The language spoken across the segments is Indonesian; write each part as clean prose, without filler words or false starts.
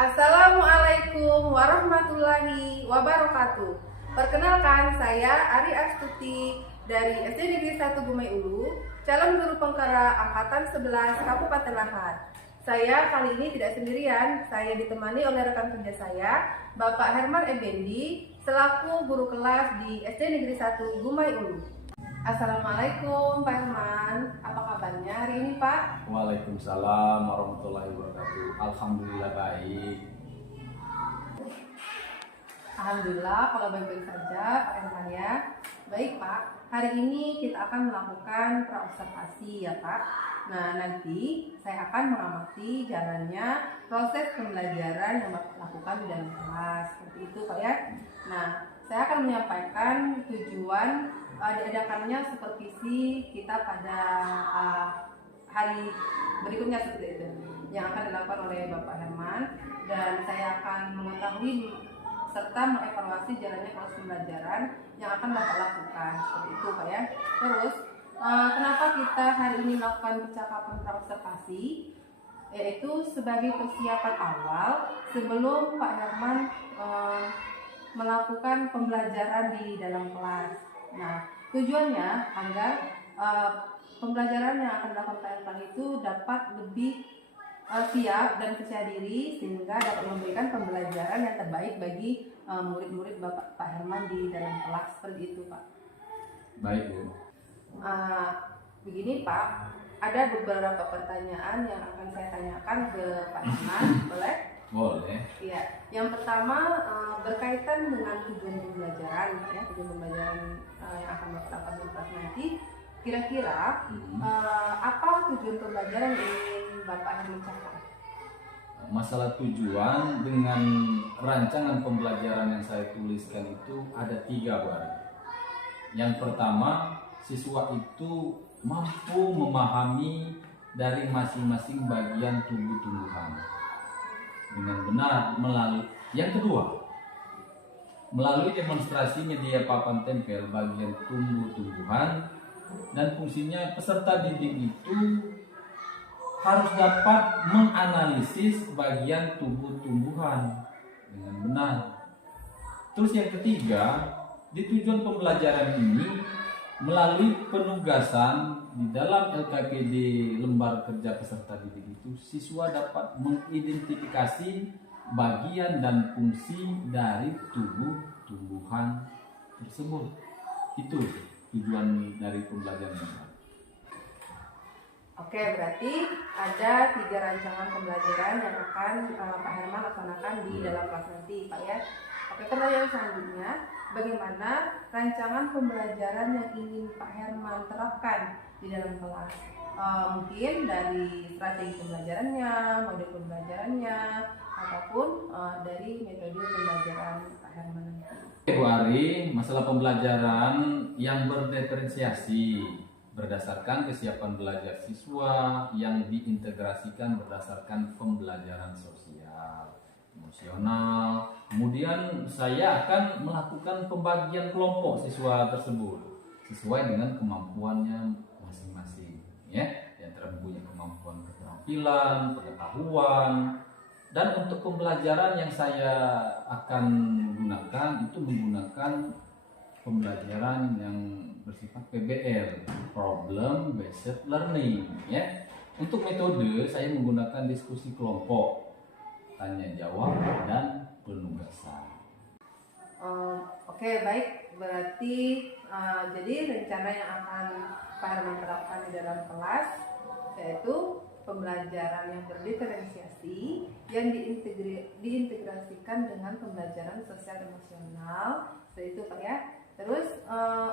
Assalamualaikum warahmatullahi wabarakatuh. Perkenalkan, saya Ari Astuti dari SD Negeri 1 Gumai Ulu, calon guru pengkara angkatan 11 Kabupaten Lahat. Saya kali ini tidak sendirian, saya ditemani oleh rekan kerja saya, Bapak Herman Effendi, selaku guru kelas di SD Negeri 1 Gumai Ulu. Assalamualaikum Pak Herman, apa kabarnya hari ini Pak? Waalaikumsalam warahmatullahi wabarakatuh. Alhamdulillah baik. Alhamdulillah kalau baik-baik saja Pak Herman ya. Baik Pak, hari ini kita akan melakukan praobservasi ya Pak. Nah nanti saya akan mengamati jalannya proses pembelajaran yang Bapak lakukan di dalam kelas. Seperti itu Pak ya. Nah saya akan menyampaikan tujuan diadakannya supervisi kita pada hari berikutnya seperti itu yang akan dilakukan oleh Bapak Herman, dan saya akan mengetahui serta mengevaluasi jalannya proses pembelajaran yang akan Bapak lakukan seperti itu Pak ya. Terus kenapa kita hari ini melakukan percakapan praobservasi, yaitu sebagai persiapan awal sebelum Pak Herman melakukan pembelajaran di dalam kelas. Nah, tujuannya agar pembelajaran yang akan dilakukan Pak Herman itu dapat lebih siap dan percaya diri sehingga dapat memberikan pembelajaran yang terbaik bagi murid-murid Bapak Pak Herman di dalam kelas. Seperti itu Pak. Baik Bu. Begini Pak, ada beberapa pertanyaan yang akan saya tanyakan ke Pak Herman, boleh? Boleh. Iya, yang pertama berkaitan dengan tujuan pembelajaran, ya, tujuan pembelajaran yang akan Bapak lakukan di kelas nanti. Kira-kira apa tujuan pembelajaran yang ingin Bapak Herman capai? Masalah tujuan dengan rancangan pembelajaran yang saya tuliskan itu ada 3 Bu. Yang pertama, siswa itu mampu memahami dari masing-masing bagian tubuh tumbuhan dengan benar melalui. Yang kedua, melalui demonstrasi media papan tempel bagian tumbuh-tumbuhan, dan fungsinya peserta didik itu harus dapat menganalisis bagian tubuh tumbuhan dengan benar. Terus yang ketiga, di tujuan pembelajaran ini melalui penugasan di dalam LKPD lembar kerja peserta didik itu, siswa dapat mengidentifikasi bagian dan fungsi dari tubuh tumbuhan tersebut. Itu tujuan dari pembelajaran. Oke, berarti ada 3 rancangan pembelajaran yang akan Pak Herman laksanakan di dalam kelas nanti Pak ya. Oke, pertanyaan selanjutnya, bagaimana rancangan pembelajaran yang ingin Pak Herman terapkan di dalam kelas? Mungkin dari strategi pembelajarannya, model pembelajarannya, ataupun dari metode pembelajaran Pak Herman nanti. Bu Ari, masalah pembelajaran yang berdiferensiasi berdasarkan kesiapan belajar siswa yang diintegrasikan berdasarkan pembelajaran sosial, emosional. Kemudian saya akan melakukan pembagian kelompok siswa tersebut sesuai dengan kemampuannya masing-masing, ya. Yang mempunyai kemampuan keterampilan, pengetahuan. Dan untuk pembelajaran yang saya akan gunakan itu menggunakan pembelajaran yang bersifat PBL, Problem Based Learning, ya. Untuk metode saya menggunakan diskusi kelompok, tanya jawab dan penugasan. Oke, baik. Berarti jadi rencana yang akan Pak Herman terapkan di dalam kelas yaitu pembelajaran yang berdiferensiasi yang diintegrasikan dengan pembelajaran sosial emosional, seperti itu Pak ya. Terus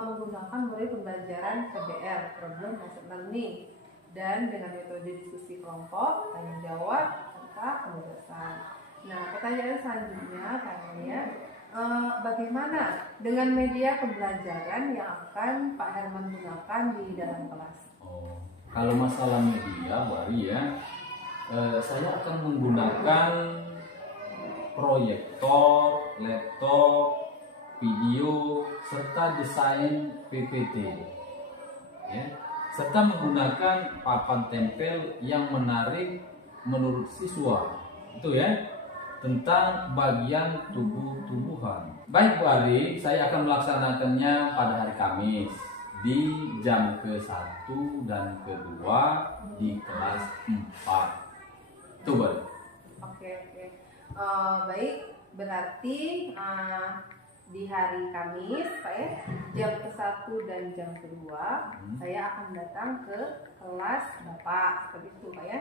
menggunakan model pembelajaran PBL, Problem Based Learning, dan dengan metode diskusi kelompok, tanya jawab, serta penugasan. Nah, pertanyaan selanjutnya katanya, bagaimana dengan media pembelajaran yang akan Pak Herman gunakan di dalam kelas? Kalau masalah media, Bu Ari ya, saya akan menggunakan proyektor, laptop, video, serta desain PPT, ya, serta menggunakan papan tempel yang menarik menurut siswa, itu ya. tentang bagian tubuh-tubuhan. Baik Bu Ari, saya akan melaksanakannya pada hari Kamis di jam ke-1 dan ke-2 di kelas 4. Tuh Bu Ari. Oke. Baik, berarti di hari Kamis Pak ya, jam ke-1 dan jam ke-2 saya akan datang ke kelas Bapak, seperti itu Pak ya.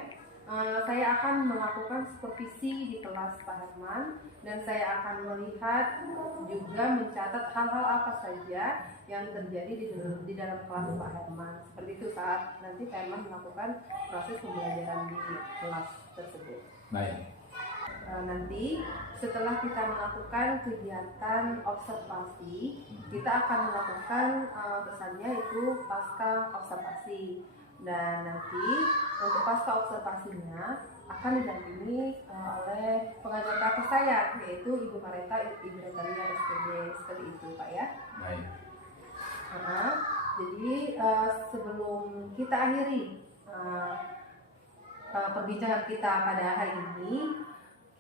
Saya akan melakukan supervisi di kelas Pak Herman, dan saya akan melihat juga mencatat hal-hal apa saja yang terjadi di dalam kelas Pak Herman. Seperti itu saat nanti Pak Herman melakukan proses pembelajaran di kelas tersebut. Baik. Nanti setelah kita melakukan kegiatan observasi, kita akan melakukan kesannya itu pasca observasi. Dan nanti untuk pasca observasinya akan didampingi oleh pengajar praktek saya, yaitu Ibu Mareta, Ibu Retalia SPD, seperti itu Pak ya. Baik. Jadi sebelum kita akhiri perbincangan kita pada hari ini,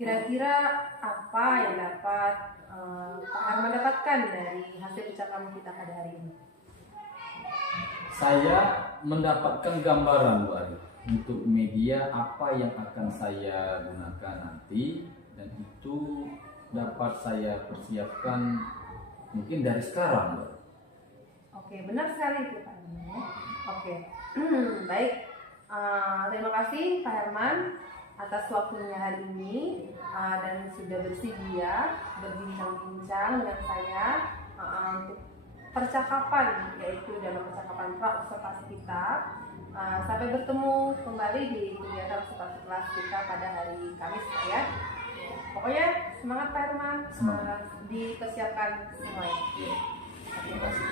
kira-kira apa yang dapat Pak Herman dapatkan dari hasil percakapan kita pada hari ini? Saya mendapatkan gambaran Bu Ari untuk media apa yang akan saya gunakan nanti, dan itu dapat saya persiapkan mungkin dari sekarang Bu Ari. Oke, benar sekali itu Pak Herman. Oke, baik. Terima kasih Pak Herman atas waktunya hari ini dan sudah bersedia berbincang-bincang dengan saya untuk percakapan, yaitu dalam percakapan pra-observasi kita. Sampai bertemu kembali di kegiatan observasi kelas kita pada hari Kamis Pak ya. Pokoknya semangat Pak Herman, dipersiapkan semuanya. Terima kasih.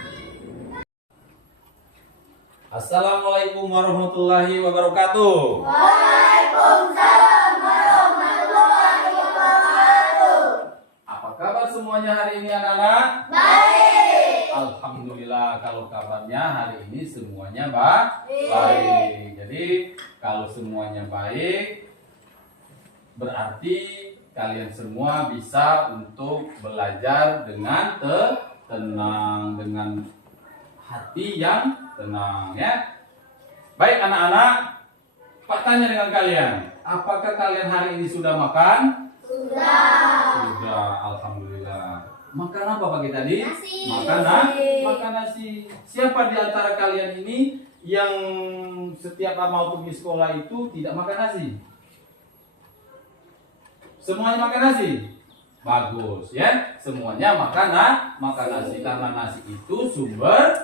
Assalamualaikum warahmatullahi wabarakatuh. Waalaikumsalam warahmatullahi wabarakatuh. Apa kabar semuanya hari ini anak-anak? Baik. Alhamdulillah kalau kabarnya hari ini semuanya baik. Jadi kalau semuanya baik berarti kalian semua bisa untuk belajar dengan tenang, dengan hati yang tenang ya. Baik anak-anak, Pak tanya dengan kalian, apakah kalian hari ini sudah makan? Sudah, alhamdulillah. Makan apa pagi tadi? Nasi. Makan nasi. Siapa di antara kalian ini yang setiap mau pergi sekolah itu tidak makan nasi? Semuanya makan nasi? Bagus ya. Semuanya makan nasi karena nasi itu sumber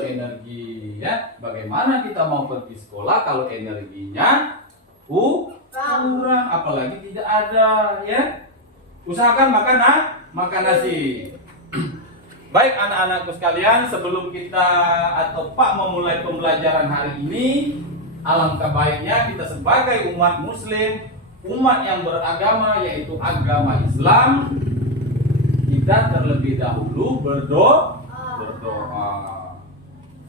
energi ya. Bagaimana kita mau pergi sekolah kalau energinya kurang, apalagi tidak ada ya. Usahakan makan nasi. Baik anak-anakku sekalian, sebelum kita atau Pak memulai pembelajaran hari ini, alangkah baiknya kita sebagai umat muslim, umat yang beragama yaitu agama Islam, kita terlebih dahulu berdoa.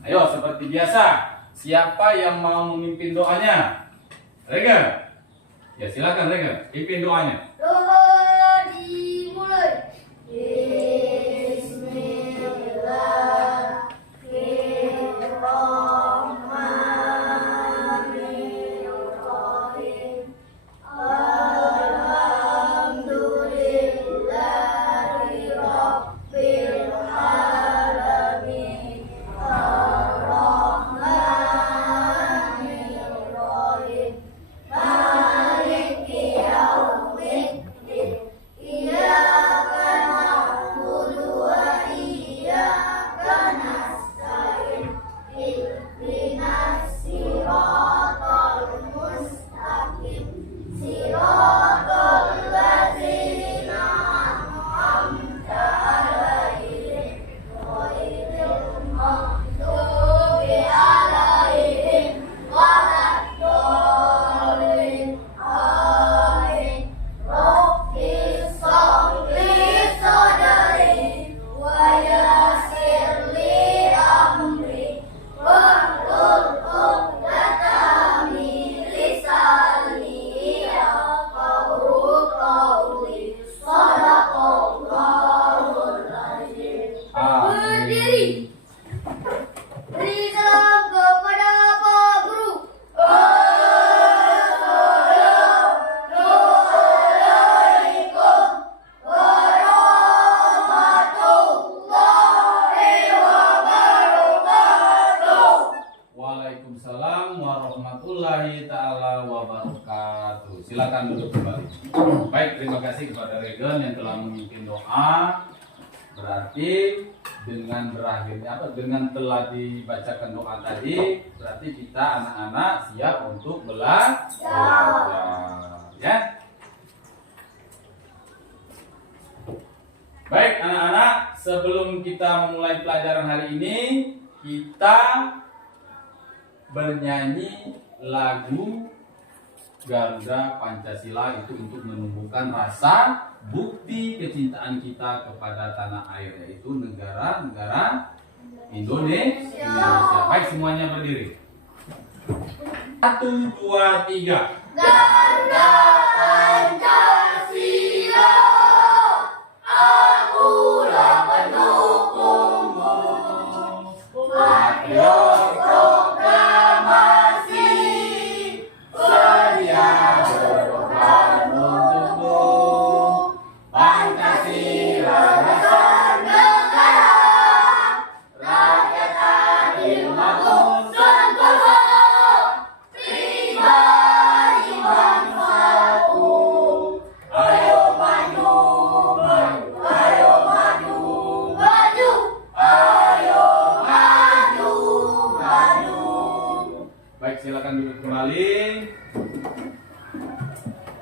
Ayo seperti biasa, siapa yang mau memimpin doanya? Rega? Ya silakan Rega, pimpin doanya. Doa dimulai. Bismillahirrahmanirrahim. Alhamdulillahi Rabbil alamin. Ar-Rahmanir Rahim. Maliki yaumiddin. duduk kembali. Baik, terima kasih kepada Regen yang telah memimpin doa. Berarti dengan berakhirnya dengan telah dibacakan doa tadi, berarti kita anak-anak siap untuk belajar. Ya. Baik anak-anak, sebelum kita memulai pelajaran hari ini, kita bernyanyi lagu Garuda Pancasila itu untuk menumbuhkan rasa bukti kecintaan kita kepada tanah air, yaitu negara Indonesia. Baik, semuanya berdiri. 1, 2, 3. Garuda Pancasila, akulah pendukungmu. Patriot proklamasi, sedia berkorban untukmu. Pancasila dasar negara, rakyat adil makmur sentosa, pribadi bangsaku. Ayo maju, maju, ayo maju, maju, ayo maju, maju. Baik, silakan duduk kembali.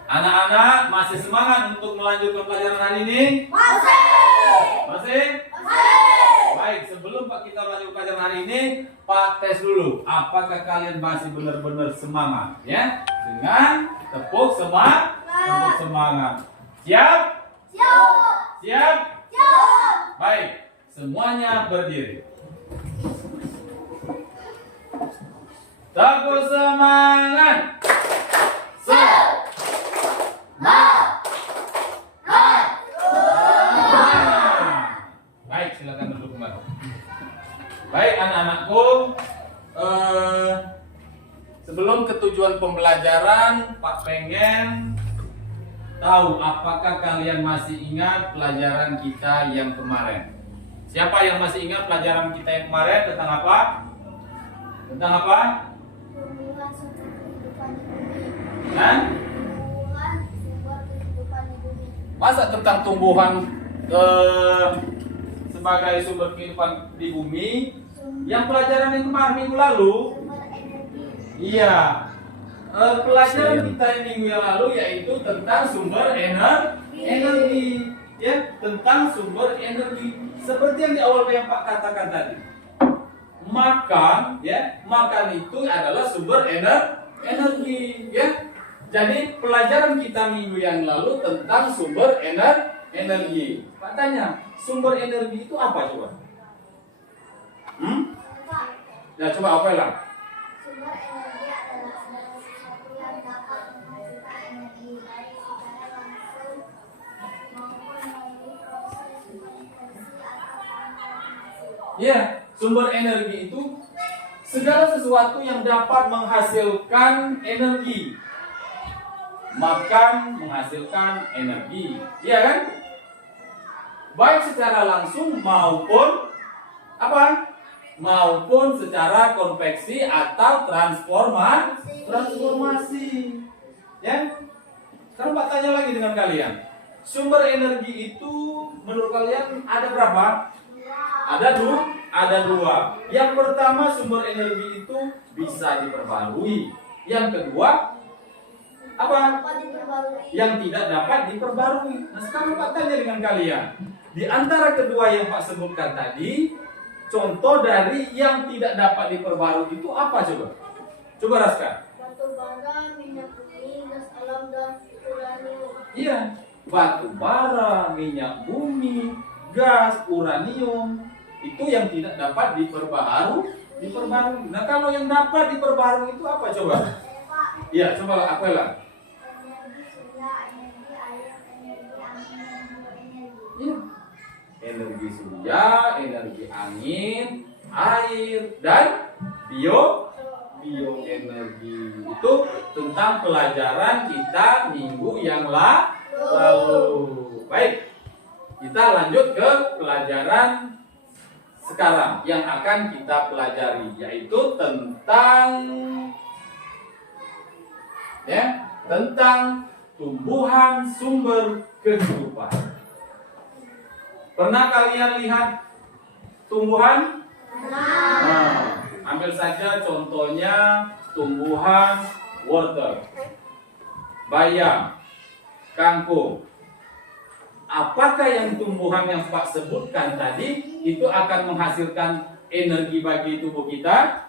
Anak-anak masih semangat untuk melanjutkan pelajaran hari ini? Masih, Masih? masih. Baik, sebelum Pak kita lanjut pelajaran hari ini, Pak tes dulu. Apakah kalian masih benar-benar semangat? Ya, dengan tepuk semangat. Siap? Siap, Siap? siap. Baik, semuanya berdiri. Tepuk semangat. Baik, silakan duduk kembali. Baik, anak-anakku, sebelum ketujuan pembelajaran, Pak pengen tahu apakah kalian masih ingat pelajaran kita yang kemarin. Siapa yang masih ingat pelajaran kita yang kemarin tentang apa? Tentang apa? Tumbuhan sumber kehidupan di bumi. Dan Tumbuhan sumber kehidupan di bumi. masa tentang tumbuhan sebagai sumber kehidupan di bumi, yang pelajaran yang kemarin minggu lalu, Sumber energi. iya, pelajaran kita yang minggu yang lalu yaitu tentang sumber energi, ya, tentang sumber energi. Seperti yang di awal yang Pak katakan tadi, makan, ya, makan itu adalah sumber energi, ya. Jadi pelajaran kita minggu yang lalu tentang sumber energi. Pak tanya, sumber energi itu apa coba? Pak, Ya coba apa lah? sumber energi adalah segala sesuatu yang dapat menghasilkan energi baik secara langsung maupun melalui proses konversi atau transformasi. Iya, sumber energi itu segala sesuatu yang dapat menghasilkan energi. Makan menghasilkan energi, iya kan? Baik secara langsung maupun apa? Maupun secara konveksi atau transformasi. Ya. Sekarang Pak tanya lagi dengan kalian. Sumber energi itu menurut kalian ada berapa? Ada dua. Yang pertama, sumber energi itu bisa diperbarui. Yang kedua, apa? Dapat diperbarui. Yang tidak dapat diperbarui. Nah, sekarang Pak tanya dengan kalian. Di antara kedua yang Pak sebutkan tadi, contoh dari yang tidak dapat diperbarui itu apa coba? Coba raskan. Batu bara, minyak bumi, gas alam, dan uranium. Iya, batu bara, minyak bumi, gas, uranium, itu yang tidak dapat diperbarui. Nah, kalau yang dapat diperbarui itu apa coba? Pak, Iya, coba apa lah? energi surya, energi air, energi angin, dan bioenergi. Iya. Energi surya, energi angin, air, dan bioenergi. Itu tentang pelajaran kita minggu yang lalu. Baik, kita lanjut ke pelajaran sekarang yang akan kita pelajari, yaitu tentang tumbuhan sumber kehidupan. Pernah kalian lihat tumbuhan? Nah, ambil saja contohnya tumbuhan wortel, bayam, kangkung. Apakah yang tumbuhan yang Pak sebutkan tadi itu akan menghasilkan energi bagi tubuh kita?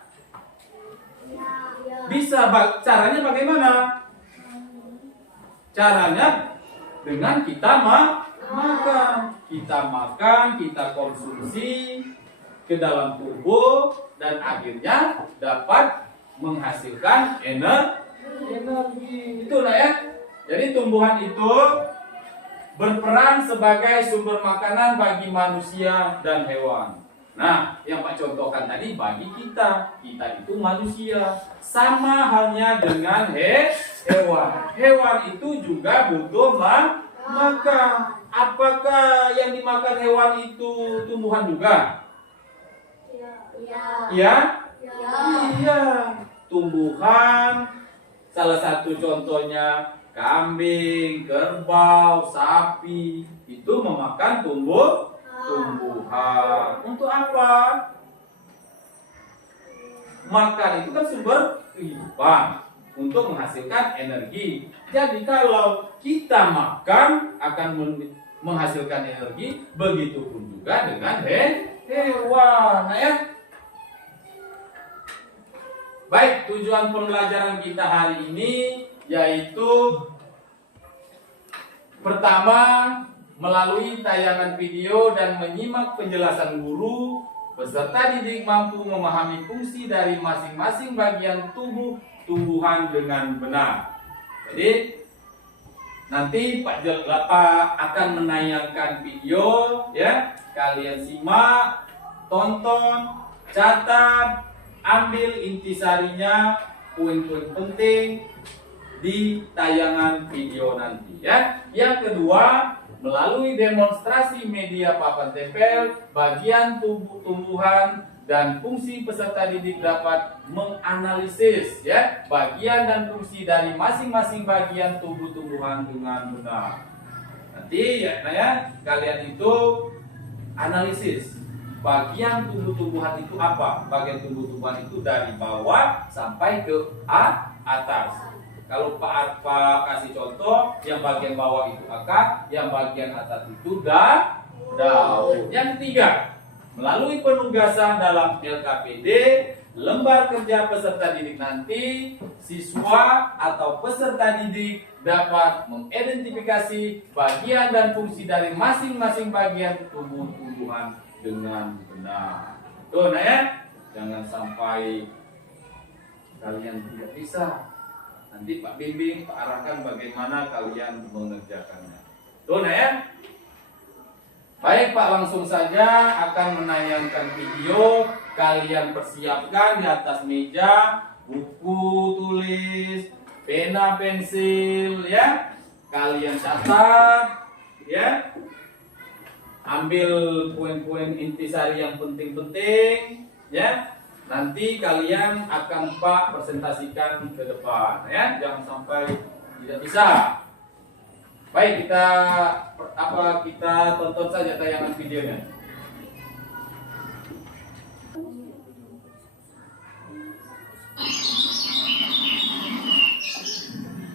Bisa. Caranya bagaimana? Caranya dengan kita makan. Kita makan, kita konsumsi ke dalam tubuh dan akhirnya dapat menghasilkan energi. Itulah ya. Jadi tumbuhan itu berperan sebagai sumber makanan bagi manusia dan hewan. Nah, yang Pak contohkan tadi bagi kita itu manusia. Sama halnya dengan hewan. Hewan itu juga butuh makan. Apakah yang dimakan hewan itu tumbuhan juga? Ya? Iya. Tumbuhan. Salah satu contohnya kambing, kerbau, sapi itu memakan tumbuhan. Untuk apa? Makan itu kan sumber kehidupan untuk menghasilkan energi. Jadi kalau kita makan akan menghasilkan energi, begitupun juga dengan hewan. Nah ya. Baik, tujuan pembelajaran kita hari ini yaitu pertama, melalui tayangan video dan menyimak penjelasan guru, peserta didik mampu memahami fungsi dari masing-masing bagian tubuh tumbuhan dengan benar. Jadi nanti Pak akan menayangkan video ya, kalian simak, tonton, catat, ambil intisarinya, poin-poin penting di tayangan video nanti ya. Yang kedua, melalui demonstrasi media papan tempel, bagian tumbuhan dan fungsi peserta didik dapat menganalisis ya bagian dan fungsi dari masing-masing bagian tubuh tumbuhan dengan benar. Nanti ya, kalian itu analisis bagian tumbuh-tumbuhan itu apa? Bagian tumbuh-tumbuhan itu dari bawah sampai ke atas. Kalau Pak kasih contoh, yang bagian bawah itu akar, yang bagian atas itu daun. Yang ketiga, melalui penugasan dalam LKPD, lembar kerja peserta didik nanti, siswa atau peserta didik dapat mengidentifikasi bagian dan fungsi dari masing-masing bagian tubuh tumbuhan dengan benar. Tuh, nah ya, jangan sampai kalian tidak bisa. Nanti Pak bimbing, Pak arahkan bagaimana kalian mengerjakannya. Tuh, nah ya. Baik Pak, langsung saja akan menayangkan video. Kalian persiapkan di atas meja buku tulis, pena, pensil ya. Kalian catat ya. Ambil poin-poin intisari yang penting-penting ya. Nanti kalian akan Pak presentasikan ke depan ya. Jangan sampai tidak bisa. Baik, kita tonton saja tayangan videonya.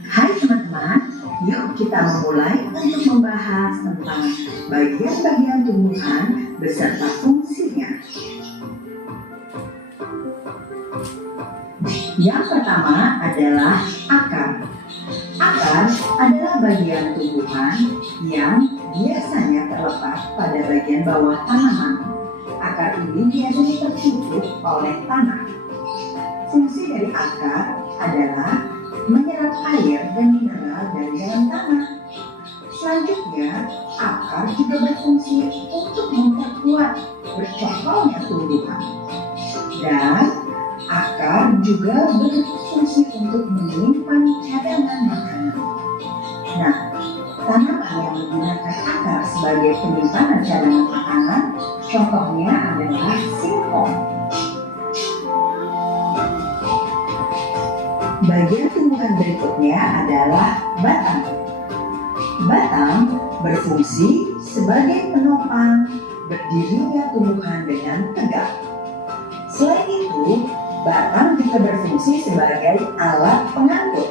Hai teman-teman, yuk kita memulai untuk membahas tentang bagian-bagian tumbuhan beserta fungsinya. Yang pertama adalah akar. Akar adalah bagian tumbuhan yang biasanya terletak pada bagian bawah tanaman. Akar ini biasanya tertutup oleh tanah. Fungsi dari akar adalah menyerap air dan mineral dari dalam tanah. Selanjutnya, akar juga berfungsi untuk memperkuat bercokolnya tumbuhan. Dan akar juga berfungsi untuk menyimpan cadangan makanan. Nah, tanaman yang menggunakan akar sebagai penyimpanan cadangan makanan, contohnya adalah singkong. Bagian tumbuhan berikutnya adalah batang. berfungsi sebagai penopang berdirinya tumbuhan dengan tegak. Selain itu, batang juga berfungsi sebagai alat pengangkut.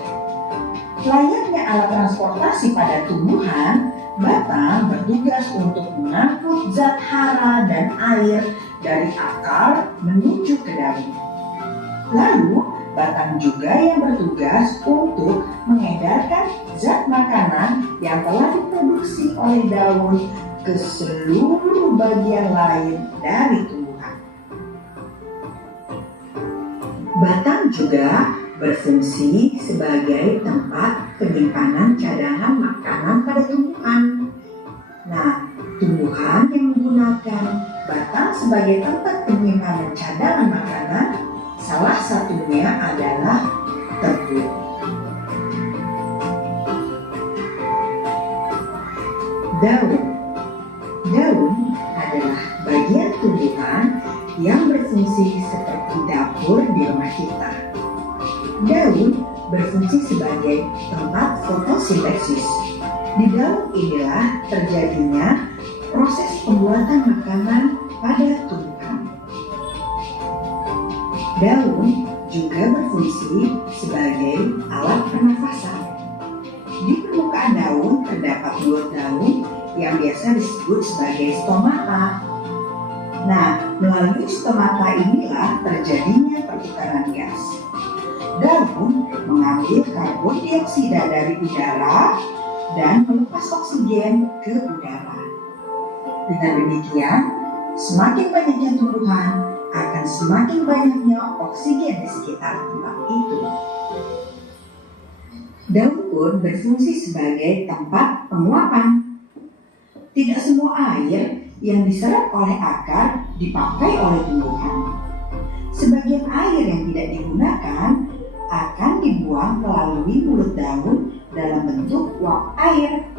Layaknya alat transportasi pada tumbuhan, batang bertugas untuk mengangkut zat hara dan air dari akar menuju ke daun. Lalu, batang juga yang bertugas untuk mengedarkan zat makanan yang telah diproduksi oleh daun ke seluruh bagian lain dari tumbuhan. Batang juga berfungsi sebagai tempat penyimpanan cadangan makanan pada tumbuhan. Nah, tumbuhan yang menggunakan batang sebagai tempat penyimpanan cadangan makanan, salah satunya adalah tebu. Daun. Daun adalah bagian tumbuhan yang berfungsi seperti dapur di rumah kita. Daun berfungsi sebagai tempat fotosintesis. Di daun inilah terjadinya proses pembuatan makanan pada tumbuhan. Daun juga berfungsi sebagai alat pernafasan. Di permukaan daun terdapat mulut daun yang biasa disebut sebagai stomata. Nah, melalui stomata inilah terjadinya pertukaran gas. Daun mengambil karbon dioksida dari udara dan melepas oksigen ke udara. Dengan demikian, semakin banyaknya tumbuhan akan semakin banyaknya oksigen di sekitar tempat itu. Daun pun berfungsi sebagai tempat penguapan. Tidak semua air yang diserap oleh akar dipakai oleh tumbuhan. Sebagian air yang tidak digunakan akan dibuang melalui mulut daun dalam bentuk uap air.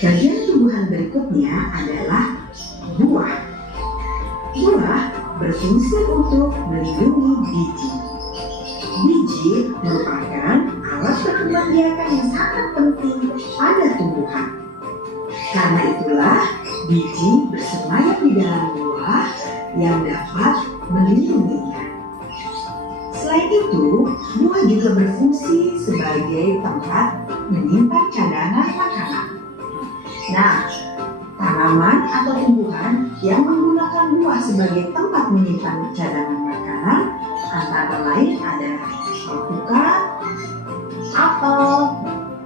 Bagian tumbuhan berikutnya adalah buah. Buah berfungsi untuk melindungi biji. Biji merupakan alat perkembangbiakan yang sangat penting pada tumbuhan. Karena itulah biji bersemayam di dalam buah yang dapat melindunginya. Selain itu, buah juga berfungsi sebagai tempat menyimpan cadangan makanan. Nah, tanaman atau tumbuhan yang menggunakan buah sebagai tempat menyimpan cadangan makanan antara lain adalah alpukat, apel,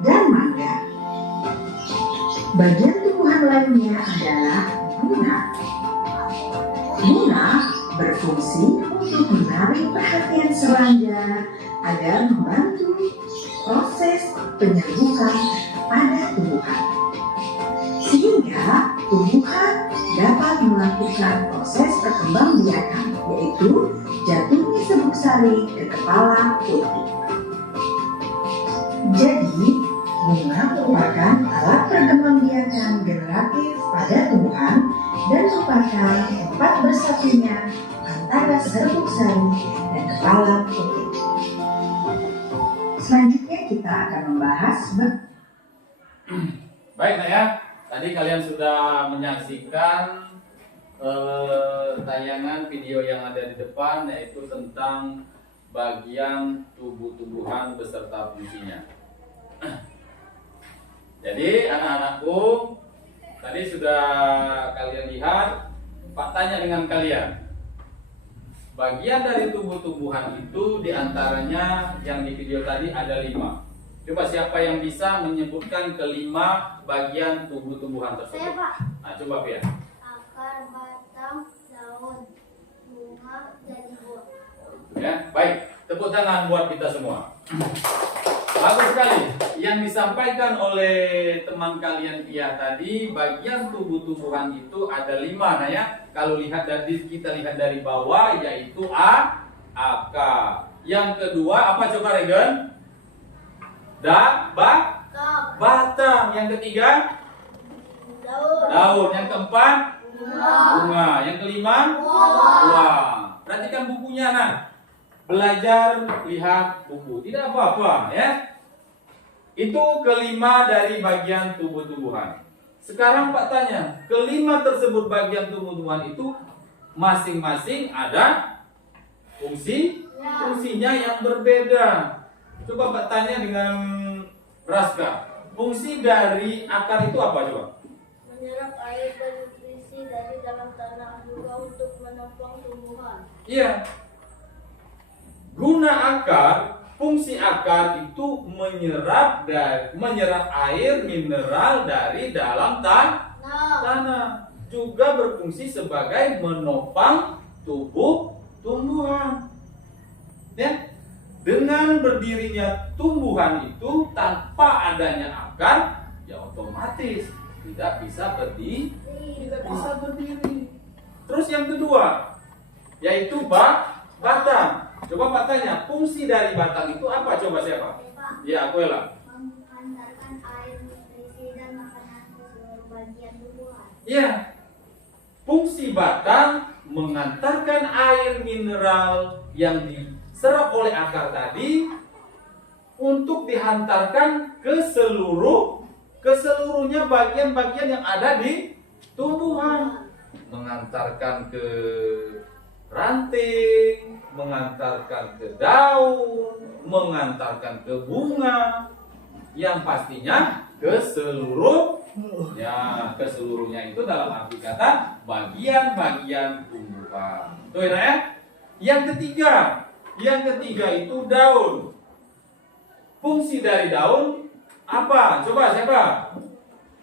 dan mangga. Bagian tumbuhan lainnya adalah bunga. Bunga berfungsi untuk menarik perhatian serangga agar membantu proses penyerbukan pada tumbuhan. Sehingga tumbuhan dapat melakukan proses perkembangbiakan, yaitu jatuhnya serbuk sari ke kepala putih. Jadi, bunga merupakan alat perkembangbiakan generatif pada tumbuhan dan merupakan tempat bersatunya antara serbuk sari dan kepala putih. Selanjutnya kita akan membahas Baik, Nak ya. Tadi kalian sudah menyaksikan tayangan video yang ada di depan, yaitu tentang bagian tubuh tumbuhan beserta fungsinya. Jadi anak-anakku, tadi sudah kalian lihat, Pak tanya dengan kalian. Bagian dari tubuh tumbuhan itu diantaranya yang di video tadi ada 5. Coba siapa yang bisa menyebutkan kelima bagian tubuh tumbuhan tersebut? Saya, Pak. Nah, coba Pia. Akar, batang, daun, bunga, dan buah. Ya, baik. Tepuk tangan buat kita semua. Bagus sekali. Yang disampaikan oleh teman kalian Pia tadi, bagian tubuh tumbuhan itu ada 5, nah ya. Kalau kita lihat dari bawah, yaitu akar. Yang kedua apa coba Regen? Batang. Yang ketiga daun. Yang keempat bunga. Yang kelima buah. Perhatikan bukunya, nah. Belajar lihat buku, tidak apa-apa ya. Itu kelima dari bagian tubuh-tumbuhan. Sekarang Pak tanya, kelima tersebut bagian tubuh-tumbuhan itu masing-masing ada fungsinya yang berbeda. Coba Pak tanya dengan Raska, fungsi dari akar itu apa coba? Menyerap air dan nutrisi dari dalam tanah, juga untuk menopang tumbuhan. Iya. Guna akar, fungsi akar itu menyerap air mineral dari dalam tanah. Juga berfungsi sebagai menopang tumbuhan. Ya. Dengan berdirinya tumbuhan itu tanpa adanya akar, ya otomatis tidak bisa berdiri. Terus yang kedua, yaitu batang. Coba Pak tanya, fungsi dari batang itu apa? Coba siapa? Ya, aku lah. Mengantarkan air, nutrisi, dan makanan ke seluruh bagian tumbuhan. Ya, fungsi batang mengantarkan air mineral yang diserap oleh akar tadi untuk dihantarkan ke seluruhnya bagian-bagian yang ada di tumbuhan, mengantarkan ke ranting, mengantarkan ke daun, mengantarkan ke bunga, yang pastinya ke seluruhnya itu dalam arti kata bagian-bagian tumbuhan. Tuh ya. Yang ketiga itu daun. Fungsi dari daun apa? Coba siapa?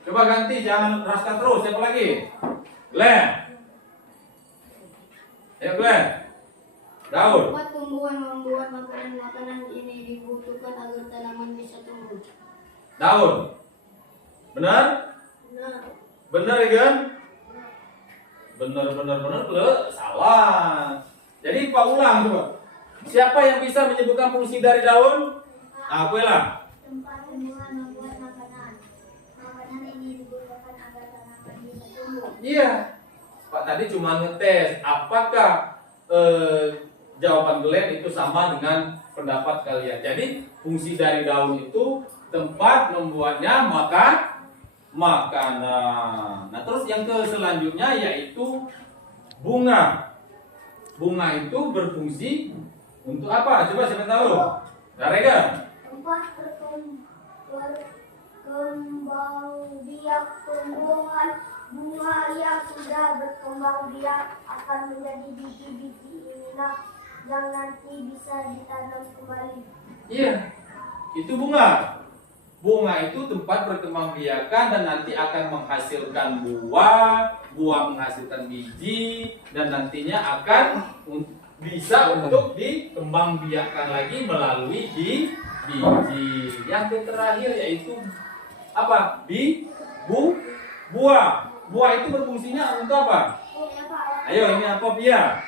Coba ganti, jangan Raska terus. Siapa lagi? Glenn. Ayo Glenn. Daun. Tempat tumbuhan membuat makanan ini dibutuhkan agar tanaman bisa tumbuh. Daun. Benar? Benar ya kan? Benar. Salah. Jadi Pak ulang coba. Siapa yang bisa menyebutkan fungsi dari daun? Aku lah. Tempat tumbuhan membuat makanan. Makanan ini dibutuhkan agar tanaman bisa tumbuh. Iya. Pak tadi cuma ngetes apakah jawaban Glenn itu sama dengan pendapat kalian. Jadi fungsi dari daun itu tempat membuatnya makanan. Nah terus yang selanjutnya yaitu bunga. Bunga itu berfungsi untuk apa? Coba siapa tahu? Rega. Tempat berkembang biak tumbuhan. Bunga yang sudah berkembang biak akan menjadi biji-biji inilah yang nanti bisa ditanam kembali. Iya, itu bunga. Bunga itu tempat berkembangbiakan dan nanti akan menghasilkan buah menghasilkan biji, dan nantinya akan bisa untuk dikembangbiakan lagi melalui biji. Yang terakhir yaitu apa? Buah. Buah itu berfungsinya untuk apa? Ayo, ini apa Pia?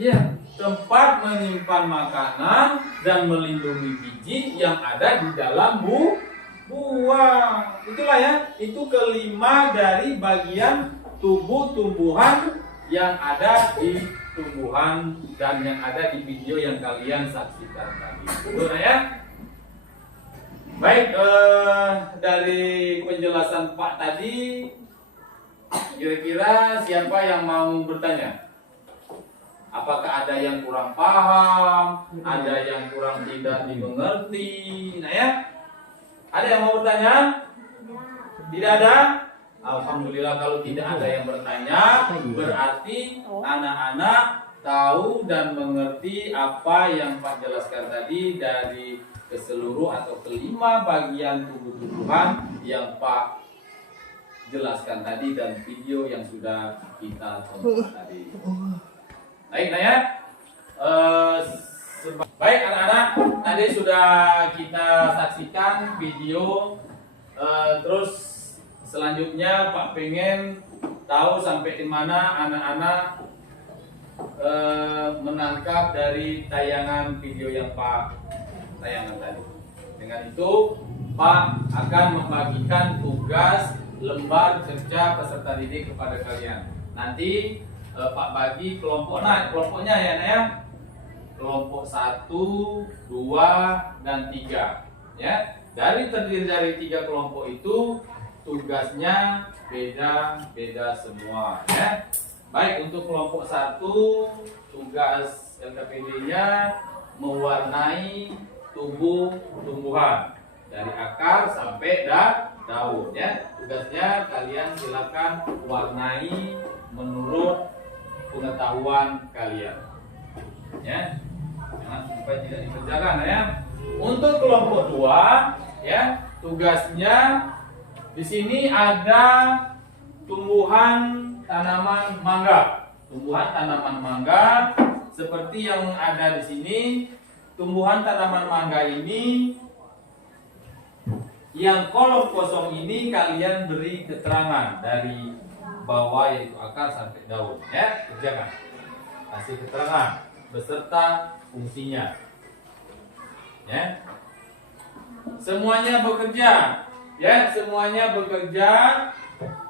Iya, tempat menyimpan makanan dan melindungi biji yang ada di dalam buah. Itulah ya, itu kelima dari bagian tubuh tumbuhan yang ada di tumbuhan dan yang ada di video yang kalian saksikan tadi. Betul ya? Baik, dari penjelasan Pak tadi, kira-kira siapa yang mau bertanya? Apakah ada yang kurang paham, ada yang kurang tidak dimengerti? Nah ya, ada yang mau bertanya? Tidak ada? Alhamdulillah kalau tidak ada yang bertanya, berarti anak-anak tahu dan mengerti apa yang Pak jelaskan tadi dari keseluruh atau kelima bagian tubuh-tumbuhan yang Pak jelaskan tadi dan video yang sudah kita tonton tadi. Baik, nah ya. Baik anak-anak, tadi sudah kita saksikan video. Terus selanjutnya Pak pengen tahu sampai di mana anak-anak menangkap dari tayangan video yang Pak tayangan tadi. Dengan itu Pak akan membagikan tugas lembar kerja peserta didik kepada kalian. Nanti Pak bagi kelompok, nah kelompoknya ya, nah ya. kelompok 1, 2, dan 3. Ya, terdiri dari 3 kelompok itu tugasnya beda-beda semua. Ya, baik untuk kelompok 1 tugas LKPD-nya mewarnai tumbuhan dari akar sampai daun. Ya, tugasnya kalian silakan warnai menurut pengetahuan kalian. Ya, jangan sampai tidak dikerjakan ya. Untuk kelompok 2 ya, tugasnya di sini ada tumbuhan tanaman mangga. Tumbuhan tanaman mangga seperti yang ada di sini. Tumbuhan tanaman mangga ini yang kolom kosong ini kalian beri keterangan dari bawah yaitu akar sampai daun ya, kerjakan. Kasih keterangan beserta fungsinya. Ya. Semuanya bekerja. Ya, semuanya bekerja.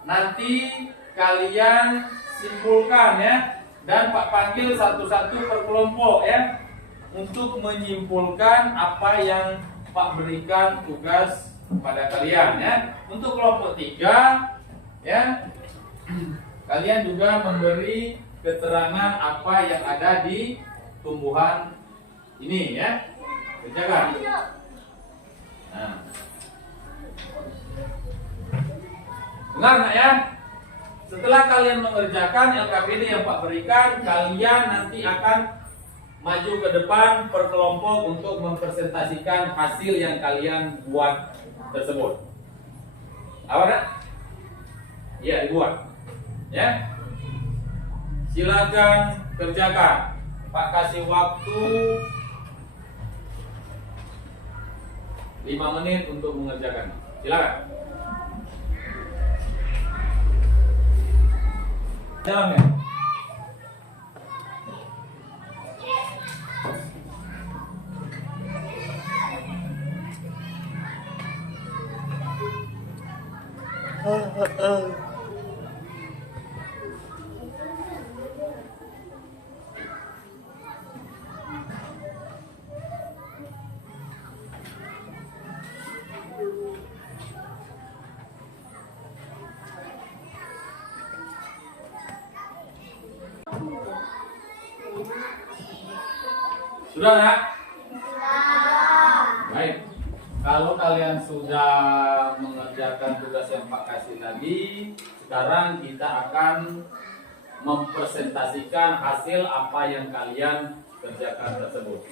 Nanti kalian simpulkan ya, dan Pak panggil satu-satu per kelompok ya untuk menyimpulkan apa yang Pak berikan tugas pada kalian ya. Untuk kelompok 3 ya, kalian juga memberi keterangan apa yang ada di tumbuhan ini ya. Kerjakan. Nah. Dengar nak ya? Setelah kalian mengerjakan LKPD yang Pak berikan, kalian nanti akan maju ke depan per kelompok untuk mempresentasikan hasil yang kalian buat tersebut. Apa nak? Ya, dibuat. Ya. Silakan kerjakan. Pak kasih waktu 5 menit untuk mengerjakan. Silakan. Jalan ya. Sudah ya? Baik. Kalau kalian sudah mengerjakan tugas yang Pak kasih tadi, sekarang kita akan mempresentasikan hasil apa yang kalian kerjakan tersebut.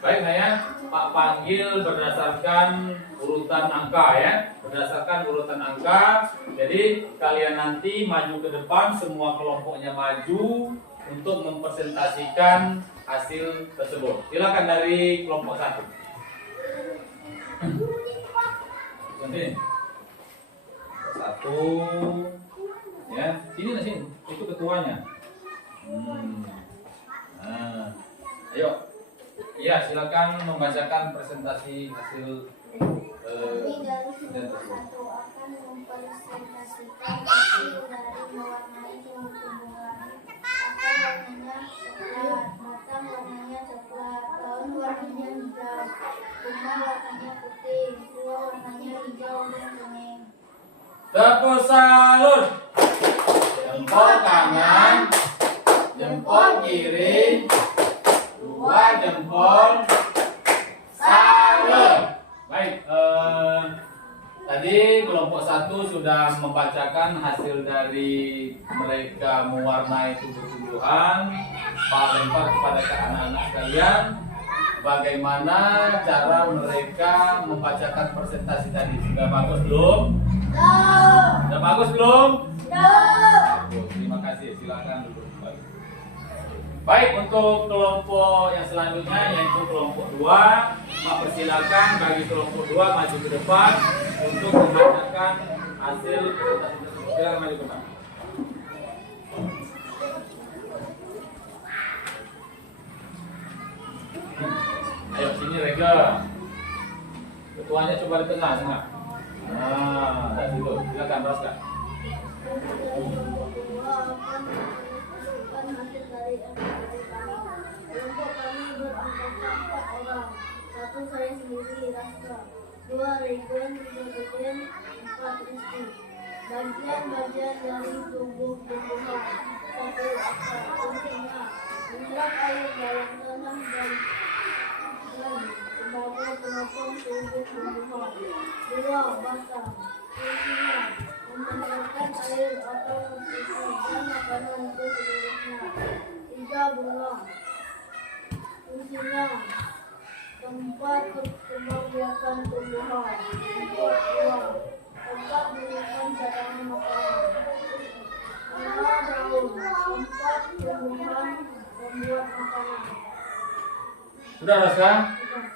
Baik, nah ya, Pak panggil berdasarkan urutan angka ya, berdasarkan urutan angka. Jadi kalian nanti maju ke depan, semua kelompoknya maju untuk mempresentasikan hasil tersebut. Silakan dari kelompok 1. Sini. 1. Ya, sini. Itu ketuanya. Nah, ayo. Iya, silakan membacakan presentasi hasil Kami dari kelompok 1 akan mempresentasikan hasil dari mewarnai tumbuh-tumbuhan. Akar warnanya coklat, batang warnanya coklat, daun warnanya hijau, bunga warnanya putih, buah warnanya hijau dan kuning. Tepuk salut. Jempol kanan, jempol kiri, 2 jempol. Salut. Baik, tadi kelompok 1 sudah membacakan hasil dari mereka mewarnai tumbuh-tumbuhan. Pak lempar kepada anak-anak sekalian bagaimana cara mereka membacakan presentasi tadi. Sudah bagus belum? Sudah bagus belum? Bagus, terima kasih. Silakan duduk kembali. Baik, untuk kelompok yang selanjutnya yaitu kelompok 2, Pak persilakan bagi kelompok 2 maju ke depan untuk membacakan hasil presentasi tersebut. Silakan maju ke depan. Ayo sini Rega. Ketuanya coba di tengah. Nah, dari situ. Silakan teruskan. Kelompok 2 akan mempresentasikan hasil dari LKPD kami. Kelompok Kiri rasa 2 regen 3 bagian 4 isi. Bagian-bagian dari tubuh tumbuhan 1 akar. Fungsinya menyerap air dalam tanah dan sebagai penopang tubuh tumbuhan. 2 batang. Fungsinya menyediakan air atau nutrisi dan makanan untuk seluruhnya. 3 bunga. Fungsinya tempat pembiakan tumbuhan. 4 buah. Tempat menyimpan cadangan makanan. 5 daun. Tempat tumbuhan membuat makanan. Sudah Raska?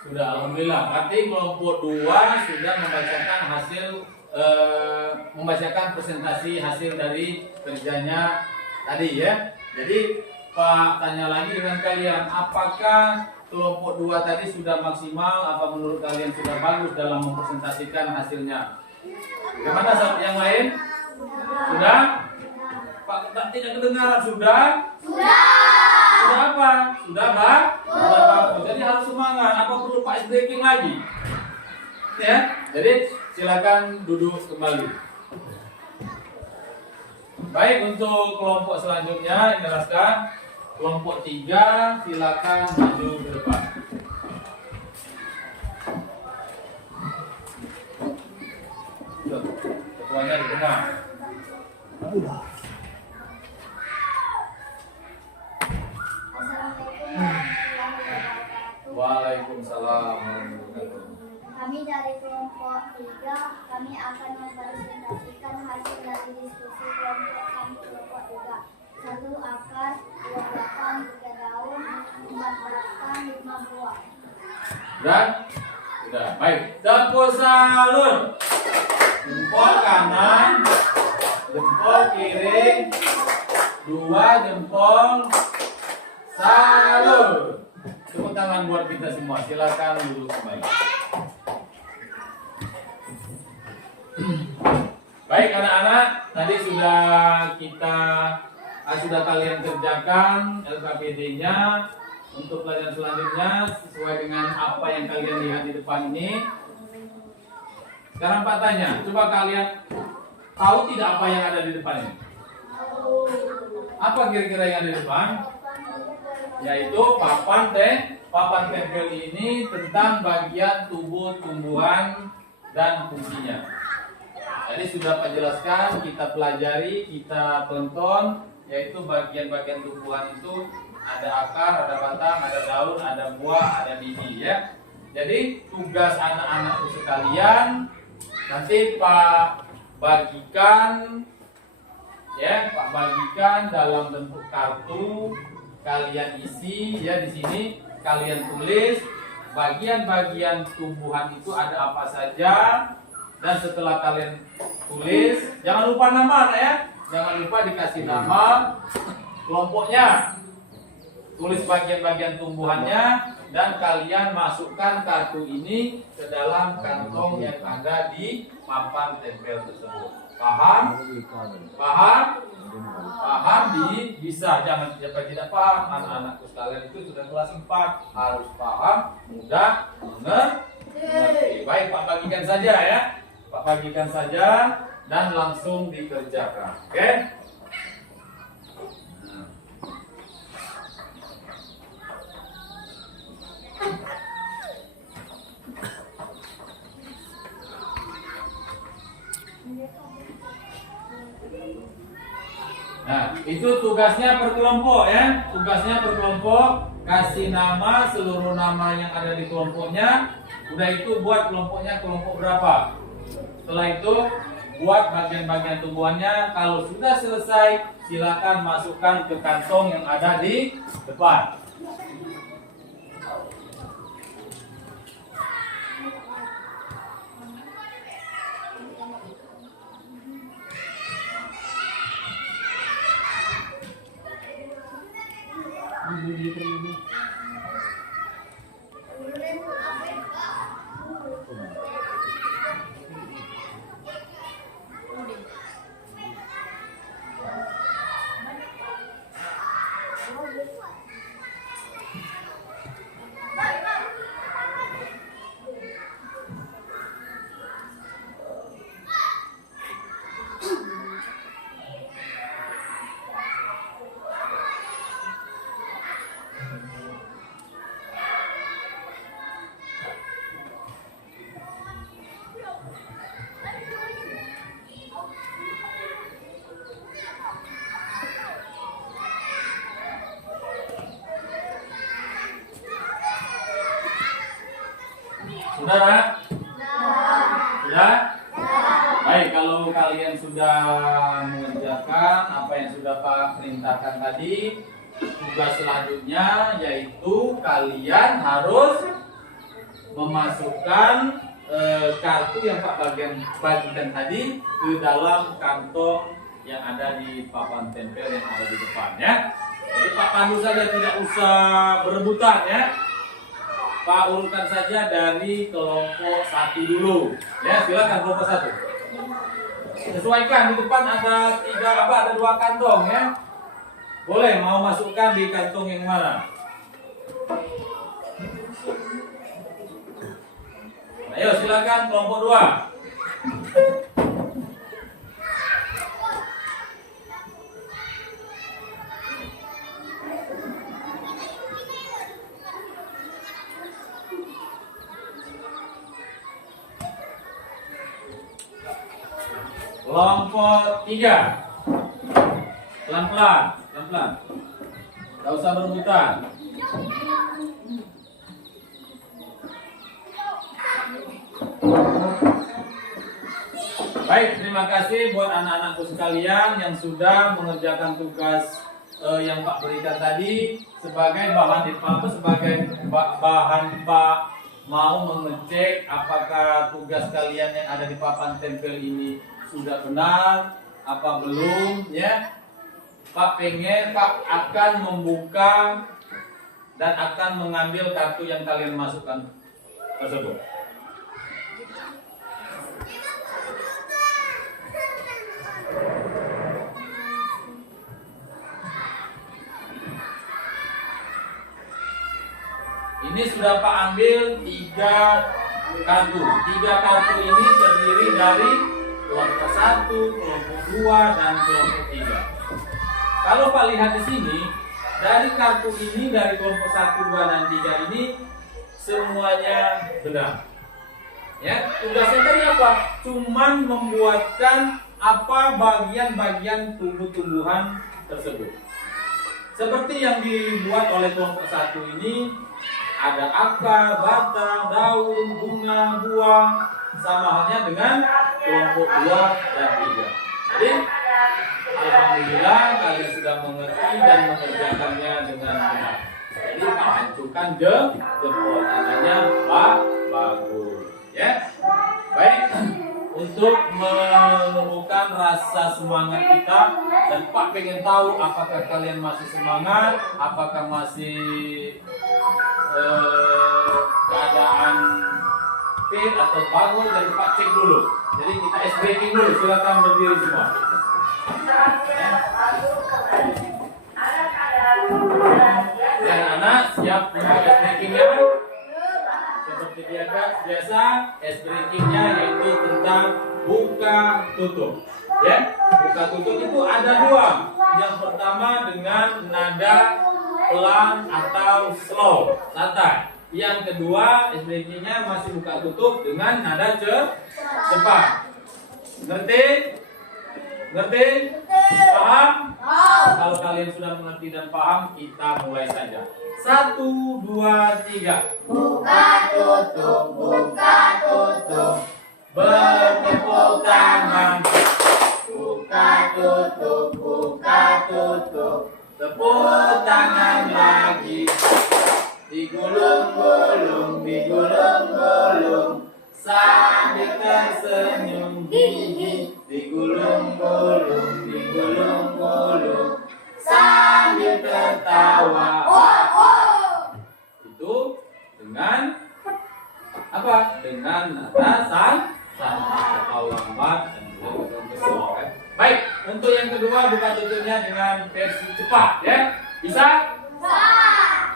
Sudah, alhamdulillah. Berarti kelompok 2 sudah membacakan hasil membacakan presentasi hasil dari kerjanya tadi ya. Jadi Pak tanya lagi dengan kalian, apakah kelompok 2 tadi sudah maksimal? Apa menurut kalian sudah bagus dalam mempresentasikan hasilnya? Bagaimana yang lain? Sudah? Pak tidak kedengaran sudah? Sudah apa? Sudah Pak? Sudah bagus. Jadi harus semangat. Apa perlu Pak briefing lagi? Ya. Jadi silakan duduk kembali. Baik, untuk kelompok selanjutnya ini Raska. Kelompok 3 silakan maju ke depan. Ketuanya di tengah. Assalamualaikum warahmatullahi wabarakatuh. Waalaikumsalam warahmatullahi wabarakatuh. Kami dari kelompok 3, kami akan mempresentasikan hasil dari diskusi kelompok kami kelompok 3. 1 akar, 2 batang, 3 daun, 4 batang, 5 buah. Sudah? Sudah. Baik. Tepuk salur. Jempol kanan, jempol kiri, 2 jempol salur. Tepuk tangan buat kita semua. Silakan duduk kembali. Baik anak-anak, tadi sudah kalian kerjakan LKPD-nya. Untuk pelajaran selanjutnya sesuai dengan apa yang kalian lihat di depan ini. Sekarang Pak tanya, coba kalian tahu tidak apa yang ada di depan ini? Apa kira-kira yang ada di depan? Yaitu papan tempel ini tentang bagian tubuh tumbuhan dan fungsinya. Jadi sudah Pak jelaskan, kita pelajari, kita tonton, yaitu bagian-bagian tumbuhan itu ada akar, ada batang, ada daun, ada buah, ada biji ya. Jadi tugas anak-anakku sekalian nanti Pak bagikan ya, Pak bagikan dalam bentuk kartu, kalian isi ya di sini, kalian tulis bagian-bagian tumbuhan itu ada apa saja. Dan setelah kalian tulis, jangan lupa nama ya. Jangan lupa dikasih nama kelompoknya. Tulis bagian-bagian tumbuhannya dan kalian masukkan kartu ini ke dalam kantong yang ada di papan tempel tersebut. Paham? Paham? Paham bisa, jangan siapa tidak paham. Anak-anakku sekalian itu sudah kelas 4, harus paham, mudah mengerti. Baik, Pak bagikan saja ya. Pak bagikan saja dan langsung dikerjakan. Oke? Nah, itu tugasnya per kelompok ya. Tugasnya per kelompok, kasih nama seluruh nama yang ada di kelompoknya. Udah itu buat kelompoknya kelompok berapa. Setelah itu buat bagian-bagian tumbuhannya. Kalau sudah selesai, silakan masukkan ke kantong yang ada di depan. Sudah, Nak? Sudah? Baik, kalau kalian sudah mengerjakan apa yang sudah Pak perintahkan tadi, tugas selanjutnya yaitu kalian harus memasukkan kartu yang Pak bagikan tadi ke dalam kantong yang ada di papan tempel yang ada di depan ya. Jadi Pak pandu saja, tidak usah berebutan ya. Pak urutkan saja dari kelompok 1 dulu. Ya, silakan kelompok 1. Sesuaikan, di depan ada 2 kantong ya. Boleh mau masukkan di kantong yang mana? Ayo silakan kelompok 2. Kelompok 3. Pelan-pelan. Tidak usah berebutan. Baik, terima kasih buat anak-anakku sekalian yang sudah mengerjakan tugas yang Pak berikan tadi sebagai bahan Pak mau mengecek apakah tugas kalian yang ada di papan tempel ini sudah benar apa belum ya. Pak akan membuka dan akan mengambil kartu yang kalian masukkan tersebut. Ini sudah Pak ambil 3 kartu. 3 kartu ini terdiri dari kelompok 1, kelompok 2, dan kelompok 3. Kalau Pak lihat di sini, dari kartu ini, dari kelompok 1, 2, dan 3 ini semuanya benar. Ya, tugasnya tadi apa? Cuman membuatkan apa bagian-bagian tumbuh-tumbuhan tersebut. Seperti yang dibuat oleh kelompok 1 ini, ada akar, batang, daun, bunga, buah, sama halnya dengan kelompok 2 dan 3. Jadi, alhamdulillah kalian sudah mengerti dan mengerjakannya dengan benar. Jadi Pak hancurkan jempol tandanya Pak bagus. Ya, baik. Untuk menumbuhkan rasa semangat kita dan Pak pengen tahu apakah kalian masih semangat, apakah masih keadaan fit atau bagus. Jadi Pak cek dulu. Jadi kita ice breaking dulu. Silakan berdiri semua. Dan anak siap untuk ice breakingnya. Seperti biasa, ice breakingnya yaitu tentang buka tutup. Ya, buka tutup itu ada 2. Yang pertama dengan nada pelan atau slow, santai. Yang kedua, ice breakingnya masih buka tutup dengan nada cepat. Ngerti? Paham? Kalau kalian sudah mengerti dan paham, kita mulai saja. 1, 2, 3. Buka tutup, Bertepuk tangan. buka tutup, Tepuk tangan lagi. Digulung-gulung, sambil tersenyum. Digulung-gulung, sambil tertawa. Itu dengan apa? Dengan nada santai atau lambat dan juga kesel. Baik, untuk yang kedua buka tutupnya dengan versi cepat ya. Bisa?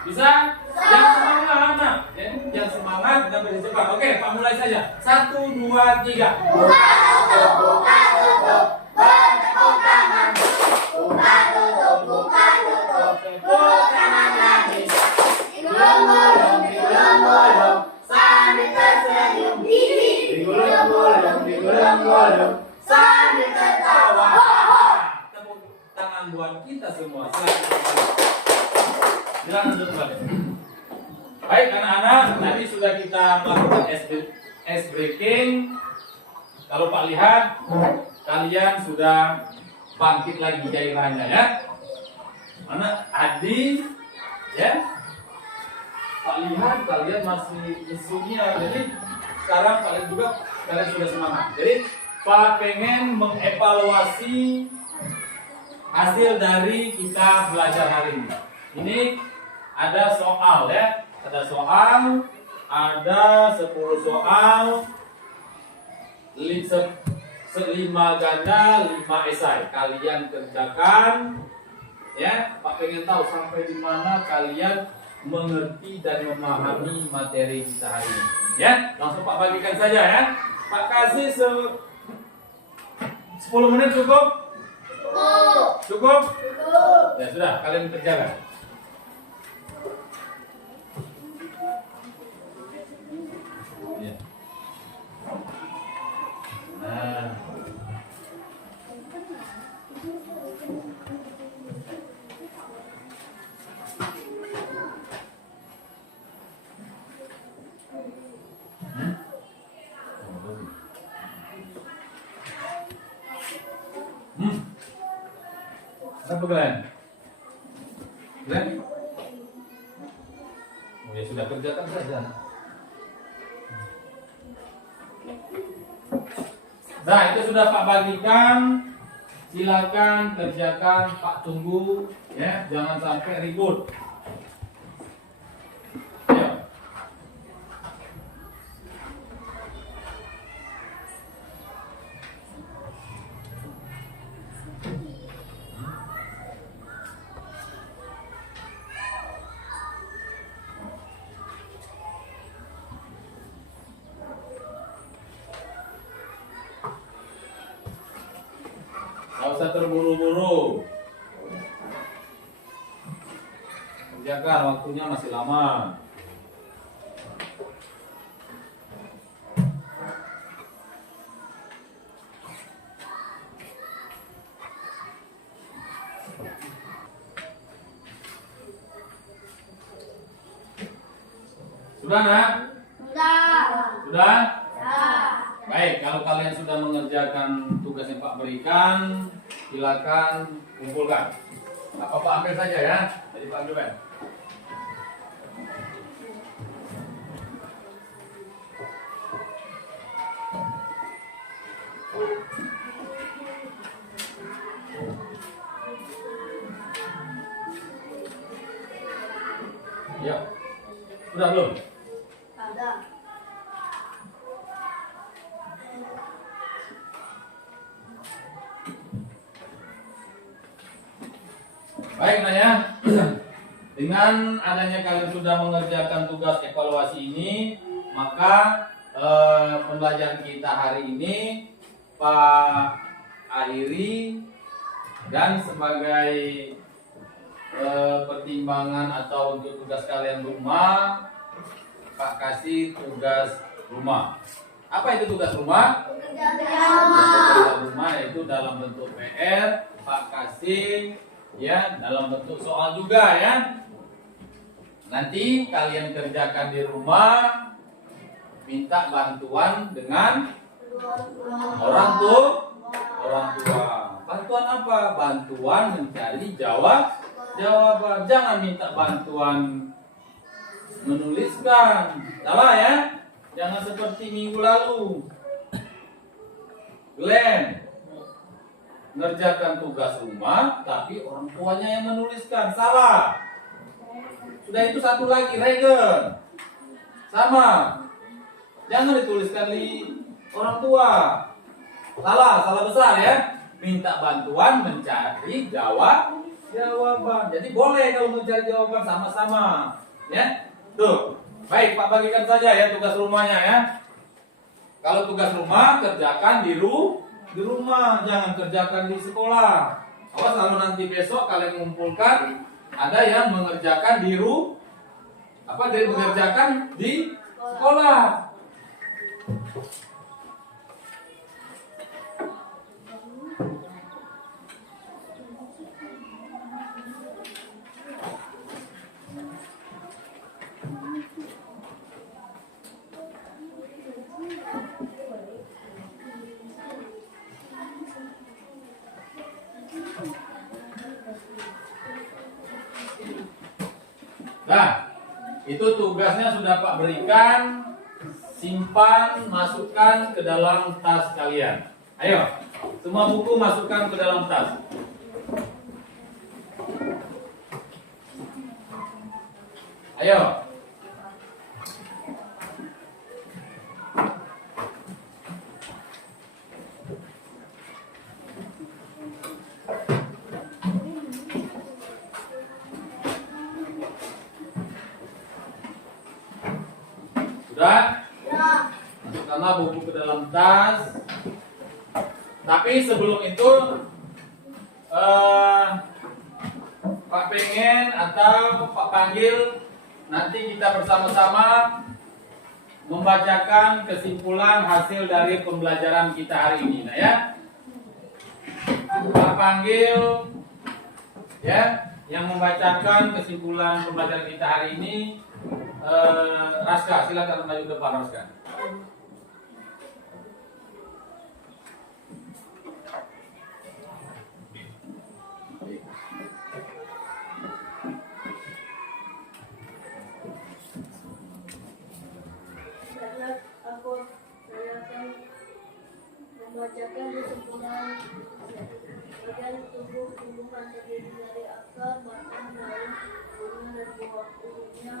Bisa? Yang semangat, ya. Yang semangat dengan versi cepat. Oke, Pak mulai saja. 1, 2, 3. buka tutup, bertepuk tangan, buka tutup, tepuk tangan lagi, digulung-gulung, sambil tersenyum, Digulung-gulung, sambil tertawa. Tepuk tangan buat kita semua. Silakan duduk kembali. Baik anak-anak, tadi sudah kita melakukan ice breaking. Kalau Pak lihat, kalian sudah bangkit lagi cairannya ya. Mana Adi, ya? Pak lihat kalian masih isunya. Jadi sekarang kalian juga sudah semangat. Jadi Pak pengen mengevaluasi hasil dari kita belajar hari ini. Ini ada soal ya. Ada soal, ada 10 soal, 5 ganda, 5 esai. Kalian kerjakan ya. Pak pengen tahu sampai di mana kalian mengerti dan memahami materi kita hari ini. Ya, langsung Pak bagikan saja ya. Pak kasih 10 menit cukup? Cukup? Ya sudah, kalian kerjakan. Ya. Nah. Apa Glenn? Glenn? Oh ya sudah, kerjakan saja. Nah itu sudah Pak bagikan. Silakan kerjakan, Pak tunggu ya, jangan sampai ribut. Ayo. Gak usah terburu-buru. Kerjakan, waktunya masih lama. Sudah nak? Sudah? Baik, kalau kalian sudah mengerjakan tugas yang Pak berikan, silakan kumpulkan. Apa-apa ambil saja ya, dari Pak ambil. Ya, sudah belum? Baik Naya, dengan adanya kalian sudah mengerjakan tugas evaluasi ini, maka pembelajaran kita hari ini Pak akhiri, dan sebagai pertimbangan atau untuk tugas kalian rumah, Pak kasih tugas rumah. Apa itu tugas rumah? Tugas rumah yaitu dalam bentuk PR, Pak kasih ya dalam bentuk soal juga ya. Nanti kalian kerjakan di rumah, minta bantuan dengan orang tua. Bantuan apa? Bantuan mencari jawaban. Jangan minta bantuan menuliskan. Salah ya? Jangan seperti minggu lalu. Glenn ngerjakan tugas rumah, tapi orang tuanya yang menuliskan. Salah. Sudah itu satu lagi, Regen. Sama. Jangan dituliskan di orang tua. Salah besar ya. Minta bantuan mencari jawaban. Jadi boleh kalau mencari jawaban sama-sama. Ya. Tuh. Baik, Pak bagikan saja ya tugas rumahnya ya. Kalau tugas rumah kerjakan di rumah, jangan kerjakan di sekolah. Awas kalau nanti besok kalian mengumpulkan, ada yang mengerjakan mengerjakan di sekolah. Itu tugasnya sudah Pak berikan. Simpan, masukkan ke dalam tas kalian. Ayo, semua buku masukkan ke dalam tas. Ayo. Sudah? Masukkanlah buku ke dalam tas. Tapi sebelum itu Pak pengen atau Pak panggil nanti kita bersama-sama membacakan kesimpulan hasil dari pembelajaran kita hari ini. Nah ya, Pak panggil ya yang membacakan kesimpulan pembelajaran kita hari ini. Raska, silakan maju ke depan, Raska. Saya akan membacakan kesimpulan bagian tubuh tumbuhan terdiri dari akar, batang, daun, bunga, dan buah. Umumnya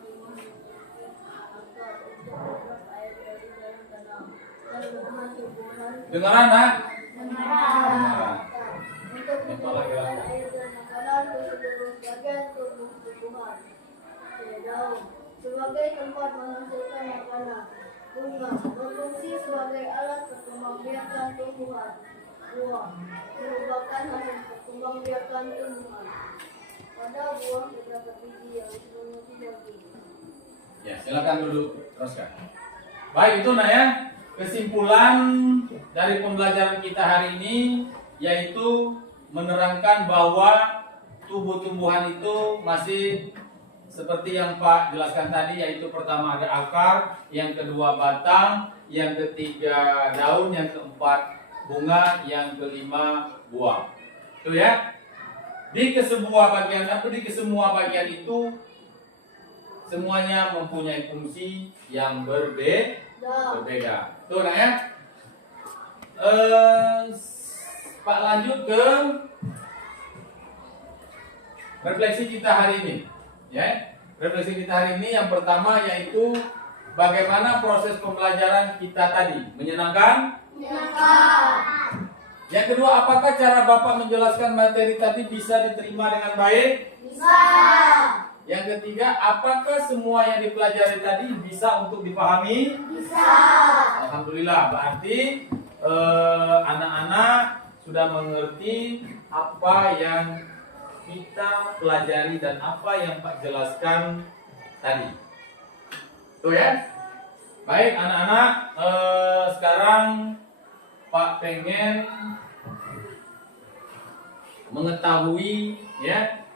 tumbuhan memiliki akar untuk membuat air dari dalam tanah. Dan tumbuhan Dengaran, nak? Dengaran. Untuk menyediakan air dan makanan ke seluruh bagian tubuh tumbuhan. Daun sebagai tempat menghasilkan makanan. Bunga berfungsi sebagai alat perkembangbiakan tumbuhan. Buah merupakan hasil perkembangbiakan tumbuhan. Pada buah terdapat biji yang mengisi daging. Ya, silakan duduk, teruskan. Baik, itu nah ya kesimpulan dari pembelajaran kita hari ini, yaitu menerangkan bahwa tubuh tumbuhan itu masih seperti yang Pak jelaskan tadi, yaitu pertama ada akar, yang kedua batang, yang ketiga daun, yang keempat bunga, yang kelima buah. Itu ya. Di kesemua bagian itu semuanya mempunyai fungsi yang berbeda. Tuh nah ya. Pak lanjut ke refleksi kita hari ini. Ya, refleksi kita hari ini yang pertama yaitu bagaimana proses pembelajaran kita tadi, menyenangkan? Menyenangkan. Yang kedua, apakah cara Bapak menjelaskan materi tadi bisa diterima dengan baik? Bisa. Yang ketiga, apakah semua yang dipelajari tadi bisa untuk dipahami? Bisa. Alhamdulillah, berarti anak-anak sudah mengerti apa yang kita pelajari dan apa yang Pak jelaskan tadi. Tuh ya. Baik anak-anak, sekarang Pak pengen mengetahui ya,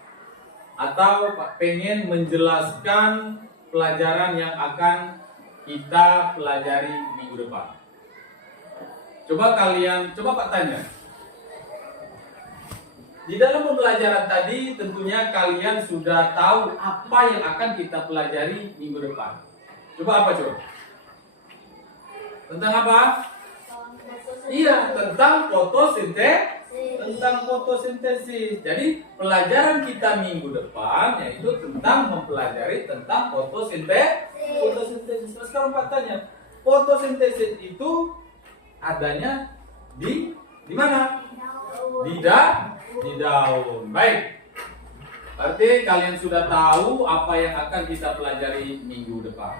atau Pak pengen menjelaskan pelajaran yang akan kita pelajari minggu depan. Coba Pak tanya. Di dalam pembelajaran tadi tentunya kalian sudah tahu apa yang akan kita pelajari minggu depan. Coba apa coba? Tentang apa? Iya, tentang fotosintesis. Jadi pelajaran kita minggu depan yaitu tentang mempelajari tentang fotosintesis. Sekarang Pak tanya, fotosintesis itu adanya di mana? Di daun. Baik. Berarti kalian sudah tahu apa yang akan kita pelajari minggu depan.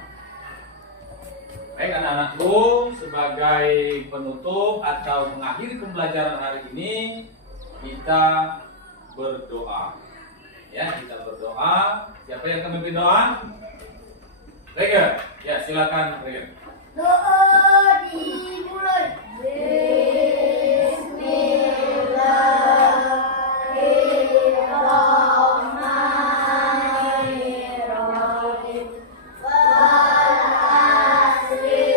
Baik anak-anakku, sebagai penutup atau mengakhiri pembelajaran hari ini, kita berdoa. Ya, kita berdoa. Siapa yang akan memimpin doa? Reger. Ya, silakan Reger. Doa dimulai. Bismillahirrahmanirrahim. Wal asri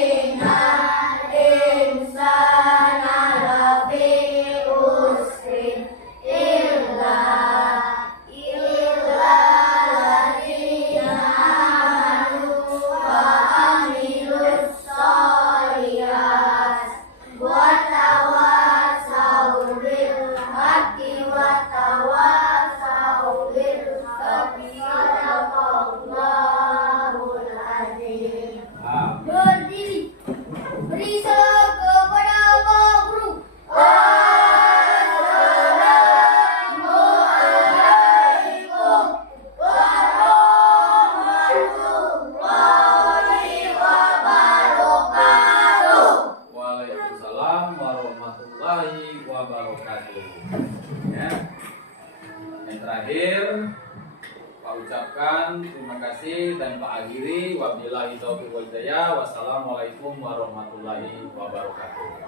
innal insana lafi khusrin illa dan Pak akhiri. Wabillahi taufiq wal hidayah. Wassalamualaikum warahmatullahi wabarakatuh.